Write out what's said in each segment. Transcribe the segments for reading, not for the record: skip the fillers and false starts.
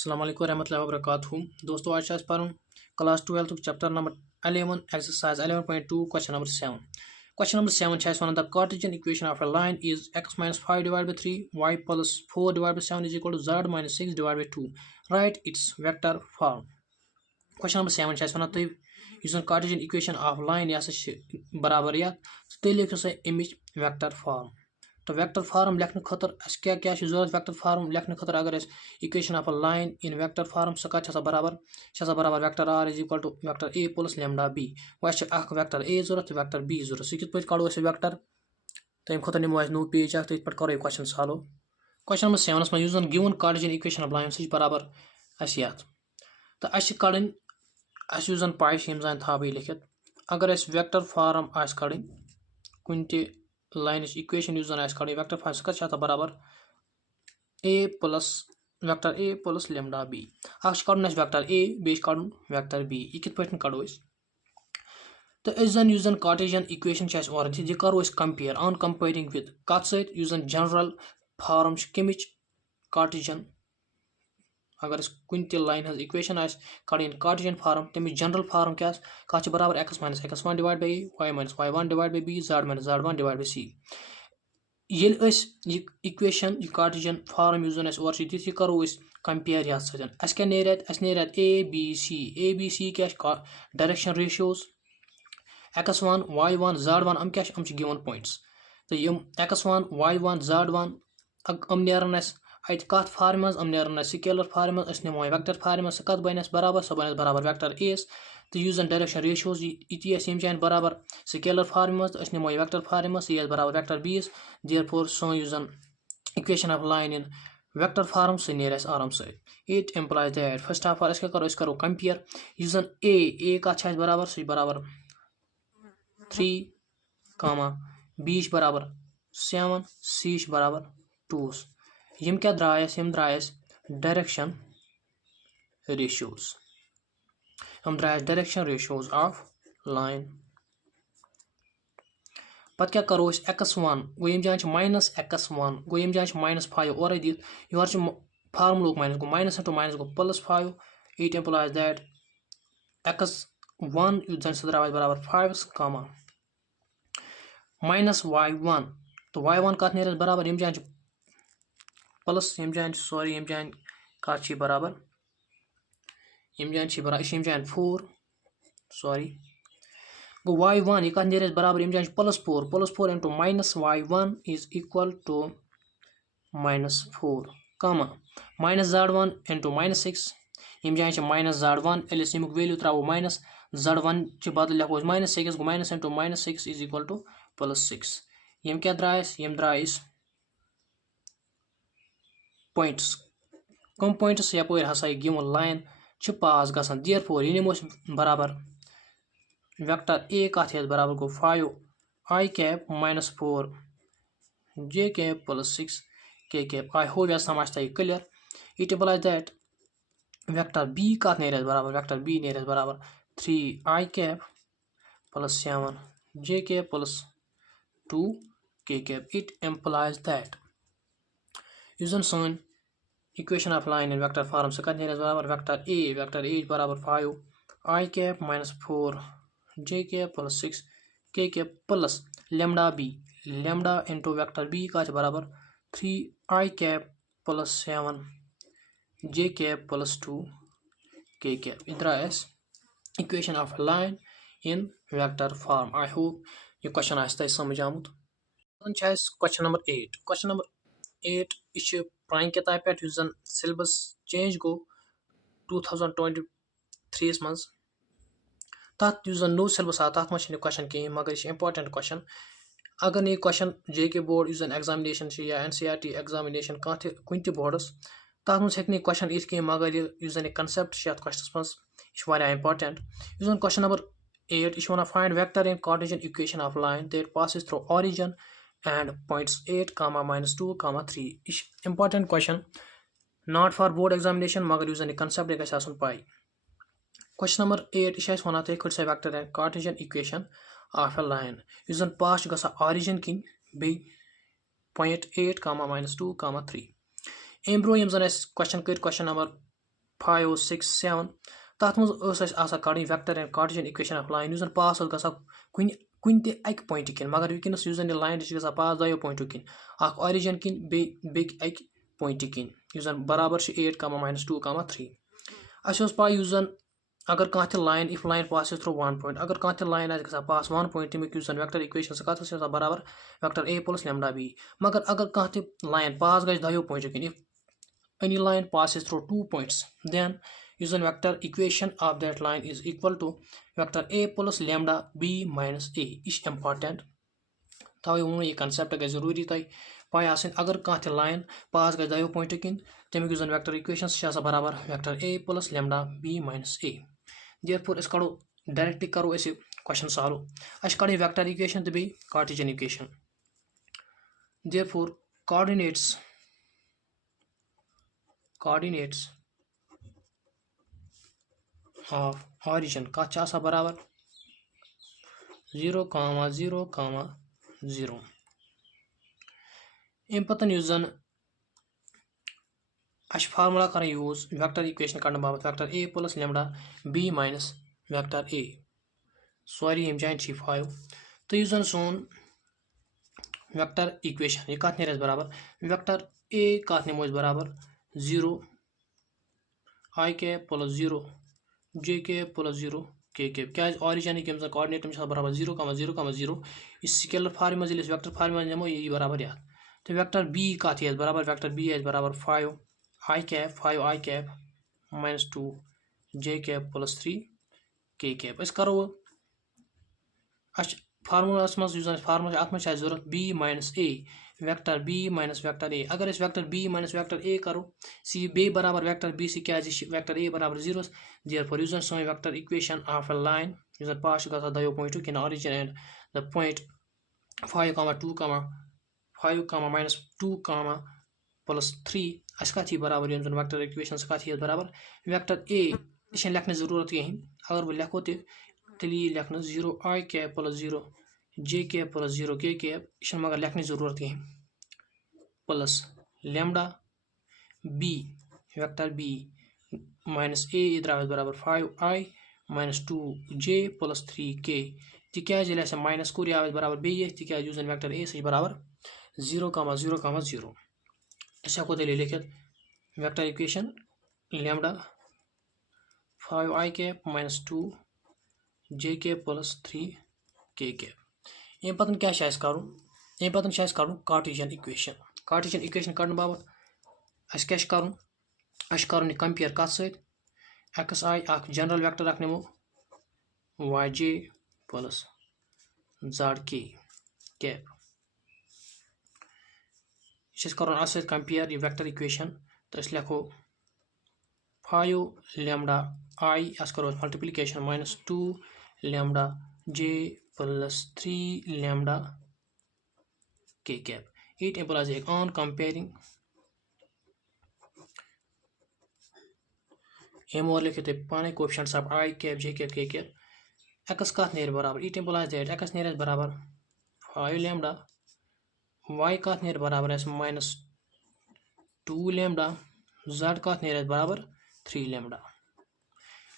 अस्सलाम वालेकुम रहमतुल्लाहि व बरकातुहू। दोस्तों आज पर class 12 chapter number 11 exercise 11.2 question number 7। Question number 7 says one of the Cartesian equation of a line is x minus 5 divided by 3 y plus 4 divided by 7 is equal to z minus 6 divided by 2. Write its vector form. Question number 7 says one of the using Cartesian equation of line यह बराबर या तो लिखो से image vector form. तो vector form लिखने खतर क्या क्या जरूरत वेक्टर फॉर्म लिखने खतर अगर equation of a line in vector form सह बराबर vector r is equal to vector a plus lambda b वह वेक्टर ए जरूरत वेक्टर बी जरूरत सह कित कड़ो वेक्टर तम खतर नमो नो पेज तो ये करो क्वेश्चन सॉल्व। क्वेश्चन नंबर 7 में यूजन given cartesian equation of line सह बराबर तो कड़न यूजन पाई जान थाबे लिखित अगर वेक्टर फॉर्म कड़न कुन लाइन इक्वेशन यूजन कड़ी वेक्टर फॉर्म सह बराबर ए प्लस लेमडा बी कड़न वेक्टर ए बे कड़न वेक्टर बी यह कित कड़ो तो जन कार्टेशियन इक्वेशन और यह करो कंपेयर ऑन कंपेयरिंग विद कत सत जनरल फॉर्म कमिच कार्टेशियन अगर कुन लाइन इक्वेशन कड़न कार्टेशियन फॉर्म तमिच जनरल फॉर्म क्या कत बराबर x minus x1 divide by y minus y1 divide by b z minus z1 divide by c ये इक्वेशन कार्टेशियन फॉर्म यूजन और यह करो कंपेयर ये सत क्या नेर ए बी सी क्या direction ratios x1 y1 z1 क्या गिवन पॉइंट्स तो x1 y1 z1 नेरन अत कत फार्म नेरन स्केलर फार्म नमो वेक्टर फार्म सह बन बराबर वेक्टर एस तो यूजन डायरेक्शन रेशियोज ये जान बराबर स्केलर फार्म नमो वेक्टर फार्म यह बराबर वेक्टर बीस देयरफॉर सो यूजन equation of line in vector form सह नेर आराम से it implies that first of all करो कंपेयर यूजन ए कत बराबर सह बराबर 3 बी बराबर 7 सी बराबर 2 यम क्या द्रायस डायरेक्शन रेशियोज ऑफ लाइन पत क्या करो x1 गो यम जान माइनस x1 गो यम जान -5 और दित योर फार्मूल माइनस गो माइनस इंटू माइनस गो +5 इट एम्प्लाइज दैट x1 जान द्राय बराबर 5 माइनस y1 तो y1 कत नेर बराबर यम जान प्लस यम जान कत बराबर यम जान 4 गो y1 यह कत नेर बराबर यम जान +4 into minus y1 is equal to -4 minus z1 into -6 यम जान माइनस z1 यमुक वैल्यू त्रो माइनस z1 बदल लिखो -6 गो minus into -6 is equal to +6 यम क्या द्रायस यम द्रायस पॉइंट्स कम पॉइंट्स यपर हसा गिवन लाइन पास गसान देयरफॉर यह नमो बराबर वेक्टर ए कत बराबर गो 5 I cap -4 j cap +6 k cap I hope यह समझ तय clear it implies that vector b कत नेर बराबर वेक्टर बी नेर बराबर 3 I cap +7 j cap +2 k cap it implies that यूजन सोन equation of line in vector form सह कत बराबर वेक्टर ए बराबर 5 I cap -4 j cap +6 k cap plus lambda into vector b कत बराबर 3 I cap +7 j cap +2 k cap इधर equation of line in vector form I hope यह question तय समझ आमुत। क्वेश्चन नंबर 8 यह प्राइन किताब पे सिलेबस चेंज गो 2023 मज तथ नो सिलेबस आव तथ मे क्वेश्चन कहें मगर यह इंपॉर्टेंट क्वेश्चन अगर ये क्वेश्चन JK बोर्ड एग्जामिनेशन या NCERT एग्जामिनेशन कुन बोर्डस तथ मज हे क्वेश्चन इथ कहें मगर यह कंसेप्ट क्वेश्चन मज यह इंपॉर्टेंट क्वेश्चन नंबर 8 यह one find vector in Cartesian equation of line that passes through origin and points 8, -2, 3 is important question not for board examination magar using concept gais asun pai। Question number 8 is wana te could say vector and Cartesian equation of a line using past gasa origin kin be point 8, -2, 3 Embro yam zan question number 5 6 7 तथ मज कड़ी vector and Cartesian equation of line उस पास कुन कुन ते अक point किन मगर वनकस यह लाइन ग पास दोयो पॉइंटों किन ऑरिजिन किन बे अक पॉइंट किन बराबर 8 -2 3 अस पाई अगर कह line if line pass through 1 point अगर कह लाइन ग पास 1 पॉइंट तमिक वेक्टर इक्वेशन कत बराबर vector a plus lambda b मगर अगर कह लाइन पास गई दोयो पॉइंटों किन if any line passes through 2 points then vector equation of that line is equal to vector a plus lambda b minus a is important तवे वो ये कंसेप्ट गई जरूरी तय पाई अगर कह लाइन पास गई दोयो पॉइंटों किन तमिक वेक्टर इक्वेशन बराबर vector a plus lambda b minus a therefore इस करो डायरेक्टली करो इस क्वेश्चन सॉल्व अस कड़ी वेक्टर इक्वेशन तो बे cartesian equation therefore coordinates of origin कत बराबर 0 0 0 अम पतन अस फार्मूला कर यूज वेक्टर इक्वेशन कड़ने बाबत vector a plus lambda b minus vector a sorry यम जान 5 तो यह सोन वेक्टर इक्वेशन यह कत नेर बराबर वेक्टर a कत नमो बराबर 0 I cap plus 0 j cap plus 0 k cap क्या ऑरिजिन के कोऑर्डिनेट बराबर 0 0 0 इस स्केलर फार्म मज वेक्टर फार्म मज नमो यह बराबर या तो वेक्टर b कत बराबर वेक्टर b बराबर 5 I cap -2 j cap plus 3 k cap अस करो अस फार्मूलास मज फार्मूला अत मज जरूरत b minus a vector b minus vector a अगर इस vector b minus vector a करो सी b बराबर वेक्टर b से क्या वेक्टर a बराबर 0 therefore यूज so vector equation of a line यूज पास ग दोयो पॉइंट किन origin and the point 5 2 5 -2 plus 3 अस कत बराबर यूज वेक्टर इक्वेशन कत बराबर वेक्टर a यह लिखने जरूरत कहीं अगर बह लिखो तेल लिखन 0 I cap plus 0 j cap plus 0 k cap यह मगर लिखने जरूरत कहीं plus lambda b vector b minus a द्राव बराबर 5 I -2 j plus 3 k Teej minus core आव बराबर बे तिज वेक्टर a सह बराबर 0 0 0 अस हेको तेल लिखित vector equation lambda 5 I cap -2 j cap plus 3 k cap अम पतन क्या अम पतन कार्टेशियन इक्वेशन कड़ने बाबत अस क्या कर कंपेयर कत सत एक्स आई जनरल वेक्टर अख नमो yj प्लस zk कैप यह कर अत कंपेयर यह वेक्टर इक्वेशन तो अस लिखो 5 लेमडा I अस करो multiplication -2 lambda j plus 3 lambda k cap it implies on comparing एम और लिखित पाने coefficients of I cap j cap k cap x कत नेर बराबर इट implies that एक्स नेर बराबर 5 लेमडा y कत नेर बराबर -2 लेमडा z कत नेर बराबर 3 lambda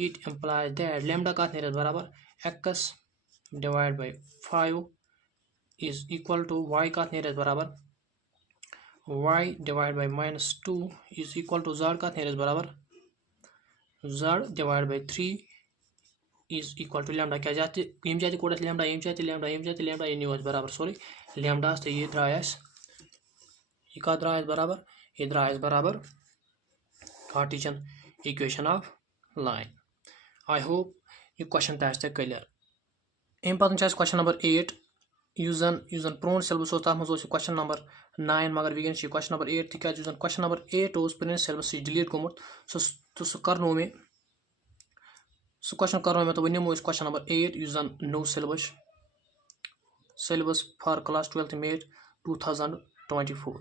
it implies that lambda कत नेर बराबर x divide by 5 is equal to y कत नेर बराबर y divide by -2 is equal to z कत नेर बराबर z divide by 3 is equal to lambda क्या जाते यम जाते कोडस लेमडा यम जाते लेमडा ये न्यूज बराबर सॉरी लेमडा तो ये द्रायस ये का द्रायस बराबर ये द्रायस बराबर Cartesian equation of line I hope ये क्वेश्चन तक क्लियर अम पतन क्वेश्चन नंबर 8 यूजन प्रोन सिलेबस तथ मज क्वेश्चन नंबर 9 मगर वनस क्वेश्चन नंबर 8 तिज क्वेश्चन नंबर 8 प्रिंस सिलेबस डिलीट गोमुत सह कर्नो मे सह क्वेश्चन कर्नो मे तो निमो क्वेश्चन नंबर 8 यूजन नो सिलेबस फॉर क्लास 12th मेड 2024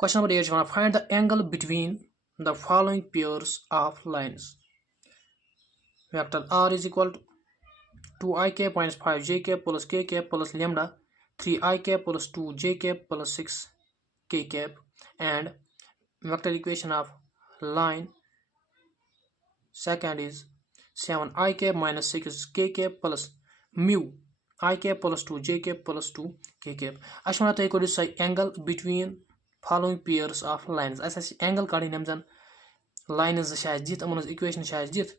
question number 8 find the angle between the following pairs of lines vector r is equal to 2i cap minus 5j cap plus k cap plus lambda 3i cap plus 2j cap plus 6k cap and vector equation of line second is 7 I cap minus 6 k cap plus mu I cap plus 2 j cap plus 2 k cap. Ashwana tay could say angle between following pairs of lines. As angle carding them line is the dit among equation dit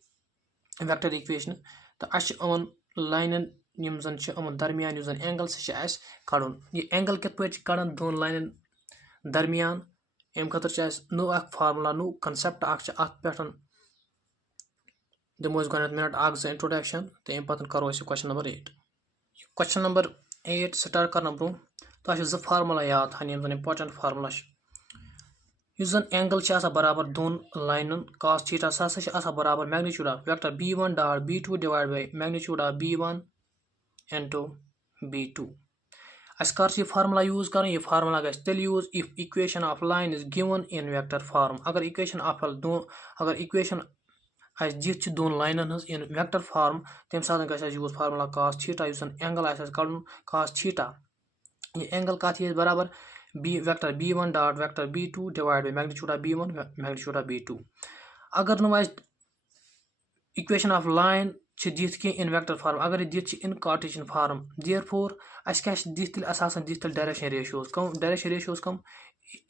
vector equation. The ash on line yimzan among darmian use an angle as cardon. The angle cap which cardon don line darmian am khatar no ak formula no concept ak pattern. The most going minute asks the introduction. The important karo is question number 8. Question number 8 start karna bro. तो आज formula याद थानी यम important formula use जन angle बराबर दोन line cos theta सह बराबर magnitude of vector b1 dot b2 divide by magnitude of b1 into b2 अस कर ये फार्मूला यूज कर ये फार्मूला गस तेल use if equation of line is given in vector form अगर इक्वेशन as dit दोन लाइनन हज इन वेक्टर फॉर्म तम साथ गस यूज फार्मूला cos थीटा युस एंगल कड़न cos थीटा ये एंगल कत बराबर vector b1 dot vector b2 divide by magnitude of b1 magnitude of b2 अगर नो इक्वेशन ऑफ लाइन दित कि इन वेक्टर फॉर्म अगर दित इन कार्टेशियन फॉर्म देयरफॉर अस क्या दित दित डायरेक्शन रेशियोज कम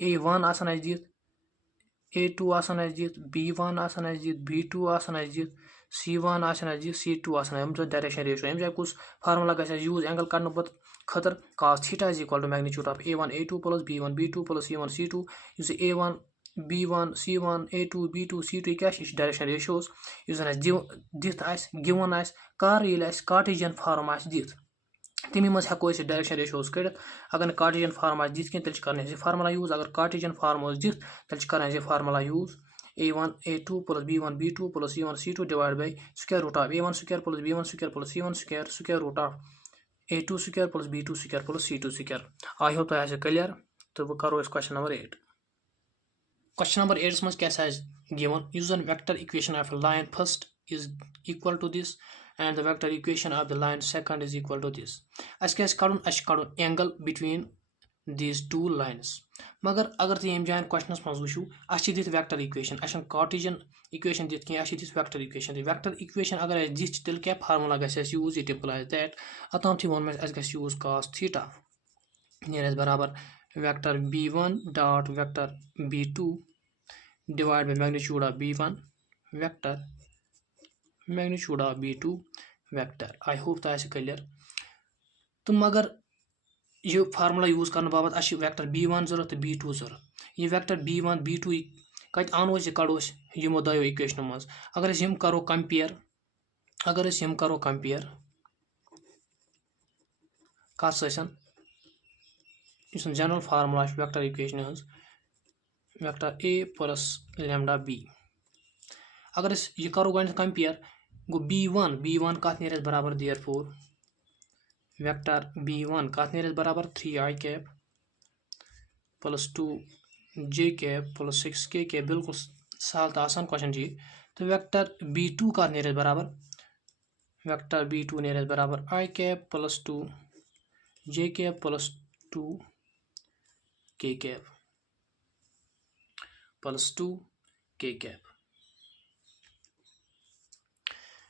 a1 आसान दित a2 आसान दित b1 आसान दित b2 आसान दित c1 आसान दित c2 आसान डायरेक्शन रेशियो अम कुछ फार्मूला गस यूज एंगल कड़न पत खतर cos theta is equal to magnitude of a1 a2 plus b1 b2 plus c1 c2 इस a1 b1 c1 a2 b2 c2 क्या डायरेक्शन रेशियोज इस दित गिवन कर ये कार्टेशियन फॉर्म दित तमी मज हेको डायरेक्शन रेशियोज कड़ अगर कार्टेशियन फॉर्म दित कह तेल फार्मूला यूज अगर कार्टेशियन फॉर्म दित तेल कर formula use a1 a2 plus b1 b2 plus c1 c2 divided by square root of a1 square plus b1 square plus c1 square root of a2 square plus b2 square plus c2 square. I hope that is clear. So we karo is question number 8. Question number 8 must guess as given use an vector equation of a line first is equal to this and the vector equation of the line second is equal to this. As kadun angle between these two lines. मगर अगर तुम यम जान questions मज वुचु अस दित vector equation अस Cartesian equation दित कह अस दित vector equation अगर दित तेल क्या फार्मूला गस यूज इट इम्प्लाइज दैट अतम वन अस गस यूज cos थीटा नियर बराबर vector b1 dot vector b2 divide by magnitude of b1 vector magnitude of b2 vector. I hope that is clear. तो मगर ये फार्मूला यूज करने बाबत अस वेक्टर b1 जरूरत b2 जरूरत ये वेक्टर b1 b2 कत अनो कड़ो यमो दो इक्वेशनों मज अगर यम करो कंपेयर कत सन general formula vector equation vector a plus lambda b अगर यह करो गो कंपेयर गो b1 कत नीर बराबर देयरफॉर वेक्टर b1 कत नीर बराबर 3i cap plus 2 j cap plus 6k cap बिल्कुल सहल तो आसान क्वेश्चन जी. तो वेक्टर b2 कत नीर बराबर वेक्टर b2 नीर बराबर i cap plus 2 j cap plus 2 k cap plus 2 k cap.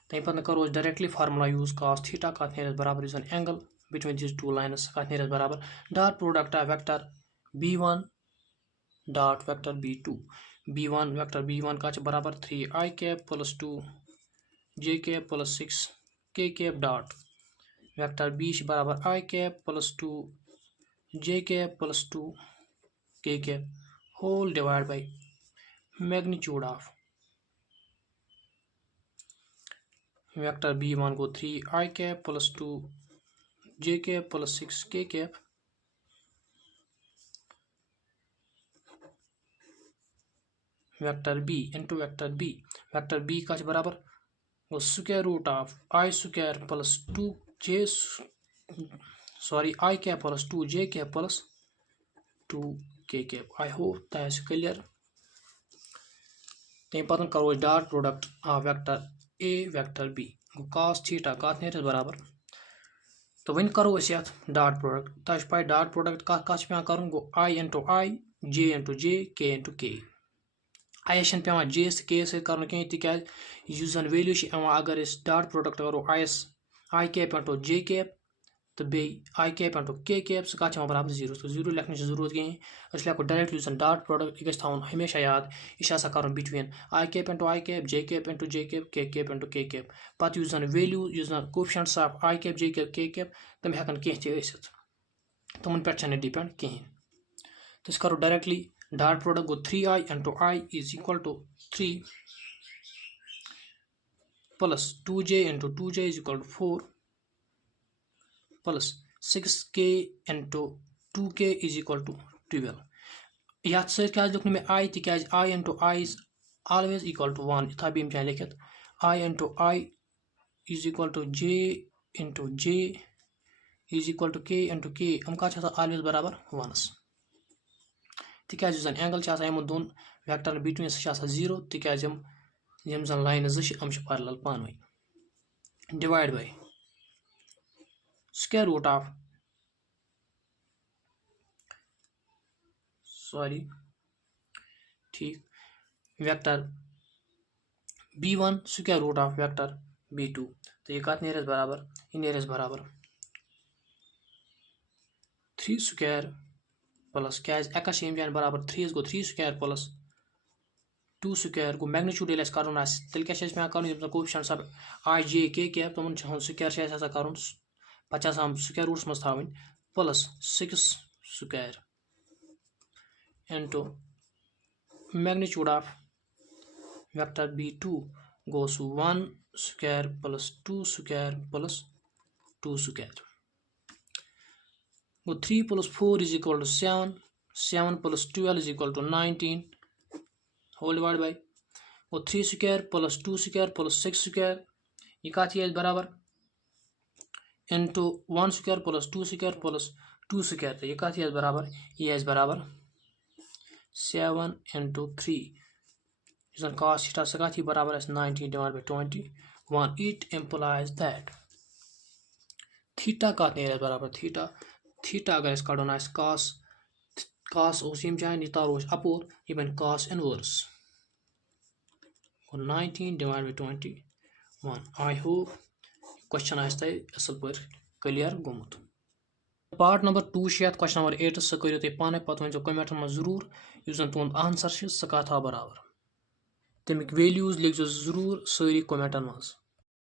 तम पे करो directly formula use cos theta कत नीर बराबर is an angle between these two lines कत नीर बराबर dot product of vector b1 dot vector b2 vector b1 का बराबर 3i cap plus 2 j cap plus 6k cap dot vector b बराबर i cap plus 2 j cap plus 2 k cap whole divide by magnitude of vector b1 को 3i cap plus 2 j cap plus 6k cap vector b into vector b का बराबर वो square root of i square plus 2j sorry i cap plus 2j cap plus 2k cap. I hope that is clear. तम पे करो dot product of vector a vector b cos theta कत नीर बराबर. तो वन करो dot product तो पे डॉट प्रोडक्ट कत पे कर गो i into i j into j k into k आई एस पेवान जे के कर तिकाज युस जन वैल्यू अगर डॉट प्रोडक्ट करो i cap into j cap तो बे i cap into k cap सह बराबर 0 तो 0 लिखने की जरूरत कहें लेखो डायरेक्ट युस डॉट प्रोडक्ट यह गो हमेशा याद यह कर between i cap into j cap k cap into k cap पत् युस वैल्यू युस coefficients of i cap j cap k cap तम हेकन कह तमन पे डिपेंड कहें तो करो डायरेक्टली डॉट प्रोडक्ट गो 3i into i is equal to 3 plus 2j into 2j is equal to 4 plus 6k into 2k is equal to 12 ये सर लिख मे आई तिकाज i into i is always equal to 1 इथा भी चाहे लिखित i into i is equal to j into j is equal to k into k हम ऑलवेज बराबर 1 तिकाज एंगल यमो दोन वेक्टर बिटवीन सह 0 तिकाज यम जन लाइन हम पैरेलल पानवे divide by square root of ठीक vector b1 square root of vector b2 तो ये कत नेरस बराबर ये नेरस बराबर 3 स्क्वायर प्लस क्या एकस जान बराबर 3 गो 3 स्क्वायर प्लस 2 स्क्वायर गो मैग्नीट्यूड ये कर तेल क्या कर कोफिशेंट्स ऑफ आई जे के कैप तमन स्क्वायर कर पे स्क्वायर रूट्स मज थी plus 6 square into magnitude of vector b2 goes 1 square plus 2 square plus 2 square 3 plus 4 is equal to 7 7 plus 12 is equal to 19 whole divided by 3 square plus 2 square plus 6 square ये कत बराबर into 1 square plus 2 square plus 2 square तो ये कत बराबर ये बराबर 7 into 3 cos theta सह कत बराबर 19 divided by 21 it implies that theta कत बराबर थीटा अगर कड़न कॉस जान यह तारो अपोर यह बन cos inverse 19 divided by 21 I hope question असल पे क्लियर गोमुत पार्ट नंबर 2 क्वेश्चन नंबर 8 सह करो तुम पाने पे वो कमेंटन में जरूर तुंद आंसर सह कत बराबर तमिक वैल्यूज लिखो जरूर सारी कमेंटन मज।